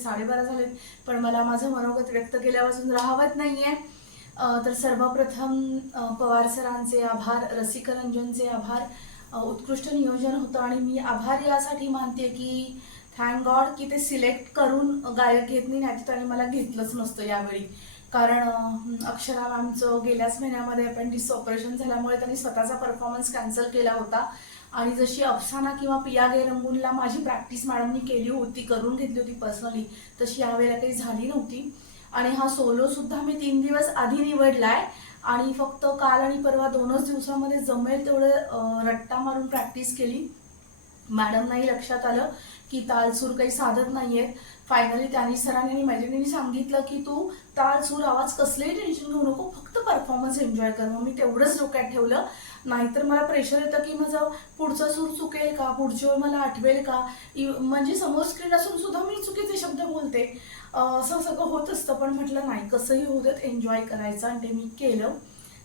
12:30 झालेत, पण मला माझं मनोगत व्यक्त केल्यापासून राहवत नाहीये. तर सर्वप्रथम पवार सरांचे आभार, रसिकरंजनचे आभार. उत्कृष्ट नियोजन होतं आणि मी आभार यासाठी मानते की थँक गॉड की ते सिलेक्ट करून गायक घेत नाही तर मला घेतलंच नसतं यावेळी. कारण अक्षरा मॅमचं गेल्याच महिन्यामध्ये अपेंडिक्स ऑपरेशन झाल्यामुळे त्यांनी स्वतःचा परफॉर्मन्स कॅन्सल केला होता आणि जशी अफसाना किंवा पिया गेरंगुनला माझी प्रॅक्टिस मॅडमनी केली होती, करून घेतली होती पर्सनली, तशी यावेळेला काही झाली नव्हती. आणि हा सोलो सुद्धा मी 3 दिवस आधी निवडलाय आणि फक्त काल आणि परवा 2च दिवसामध्ये जमेल तेवढं रट्टा मारून प्रॅक्टिस केली. मॅडमनाही लक्षात आलं की तालसूर काही साधत नाहीयेत. फायनली त्यांनी सरांनी आणि मैत्रिणींनी सांगितलं की तू तालसूर आवाज कसलेही टेन्शन घेऊ नको, फक्त परफॉर्मन्स एन्जॉय कर. मग मी तेवढंच डोक्यात ठेवलं, नाहीतर मला प्रेशर येतं की माझं पुढचा सूर चुकेल का, पुढची वेळ मला आठवेल का, म्हणजे समोर स्क्रीन असून सुद्धा मी चुकीचे शब्द बोलते, असं सगळं होत असतं. पण म्हटलं नाही, कसंही होऊ देत, एन्जॉय करायचं आणि ते मी केलं.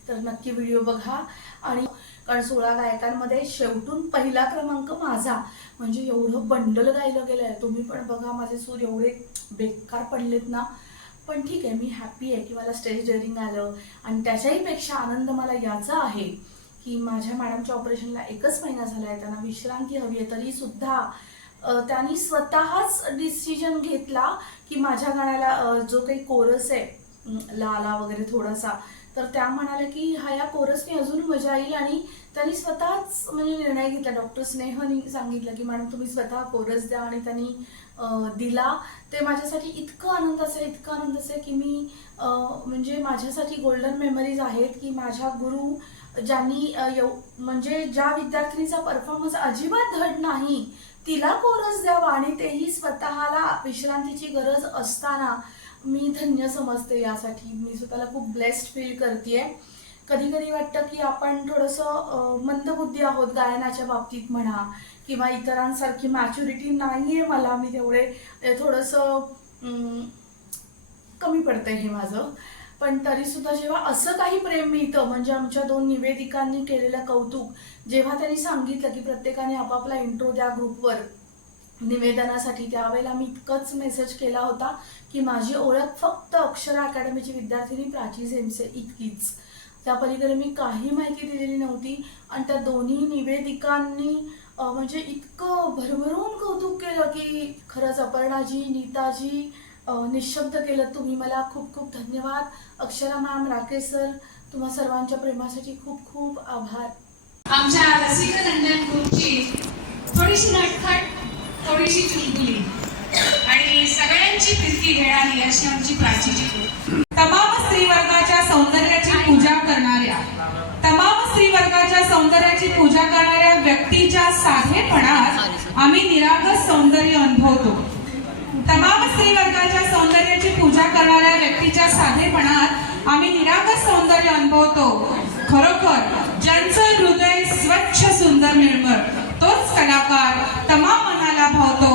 तर नक्की व्हिडिओ बघा. आणि कारण 16 गायकांमध्ये शेवटून पहिला क्रमांक माझा, म्हणजे एवढं बंडल गायलं गेलंय. तुम्ही पण बघा, माझे सूर एवढे बेकार पडलेत ना, पण ठीक आहे, मी हॅपी आहे की मला स्टेज डेअरिंग आलं. आणि त्याच्याही पेक्षा आनंद मला याचा आहे की माझ्या मॅडमच्या ऑपरेशनला 1च महिना झाला आहे, त्यांना विश्रांती हवी आहे, तरी सुद्धा त्यांनी स्वतःच डिसिजन घेतला की माझ्या गाण्याला जो काही कोरस आहे लाला वगैरे थोडासा, तर त्या म्हणाल्या की या कोरसने अजून मजा येईल. आणि त्यांनी स्वतःच म्हणजे निर्णय घेतला. डॉक्टर स्नेहनी सांगितलं की मॅडम तुम्ही स्वतः कोरस द्या, आणि त्यांनी दिला. ते माझ्यासाठी इतकं आनंदाचं आहे की मी म्हणजे माझ्यासाठी गोल्डन मेमरीज आहेत की माझ्या गुरु ज्यांनी म्हणजे ज्या विद्यार्थिनीचा परफॉर्मन्स अजिबात धड नाही तिला कोरस द्यावा, आणि तेही स्वतःला विश्रांतीची गरज असताना, मी धन्य समजते. यासाठी मी स्वतःला खूप ब्लेस्ड फील करतेय. कधी कधी वाटतं की आपण थोडंसं मंदबुद्धी आहोत गायनाच्या बाबतीत म्हणा, किंवा इतरांसारखी मॅच्युरिटी नाहीये मला, मी तेवढे थोडंसं कमी पडतंय हे माझं. पण तरी सुद्धा जेव्हा असं काही प्रेम मिळतं, म्हणजे आमच्या 2 निवेदिकांनी केलेलं कौतुक, जेव्हा त्यांनी सांगितलं की प्रत्येकाने आपापला इंट्रो द्या ग्रुपवर निवेदनासाठी, त्यावेळेला मी इतकंच मेसेज केला होता की माझी ओळख फक्त अक्षरा अकॅडमीची विद्यार्थिनी प्राची जेमसे इतकीच, त्या पलीकडे मी काही माहिती दिलेली नव्हती. आणि त्या दोन्ही निवेदिकांनी म्हणजे इतकं भरभरून कौतुक केलं की खरंच अपर्णाजी, नीताजी, निशब्द केलं तुम्ही. मला खूप खूप धन्यवाद. अक्षरा मॅम, राकेश सर, तुम्हा सर्वांच्या प्रेमासाठी खूप खूप आभार. आमच्या रसिकरंजन ग्रुपची थोडीशी नटखट, थोडीशी चुलबुली आणि सगळ्यांची फिरकी घेणारी अशी आमची प्राचीची ग्रुप. तमाम स्त्रीवर्गाच्या सौंदर्याची पूजा करणाऱ्या, व्यक्तीच्या साधेपणात आम्ही निरागस सौंदर्य अनुभवतो. तमाम स्त्रीवर्गाच्या सौंदर्याची पूजा करणाऱ्या व्यक्तीच्या साधेपणात आम्ही निरागस सौंदर्य अनुभवतो. खरोखर ज्यांचं हृदय स्वच्छ, सुंदर, निर्मळ, तोच कलाकार तमाम मनाला भावतो.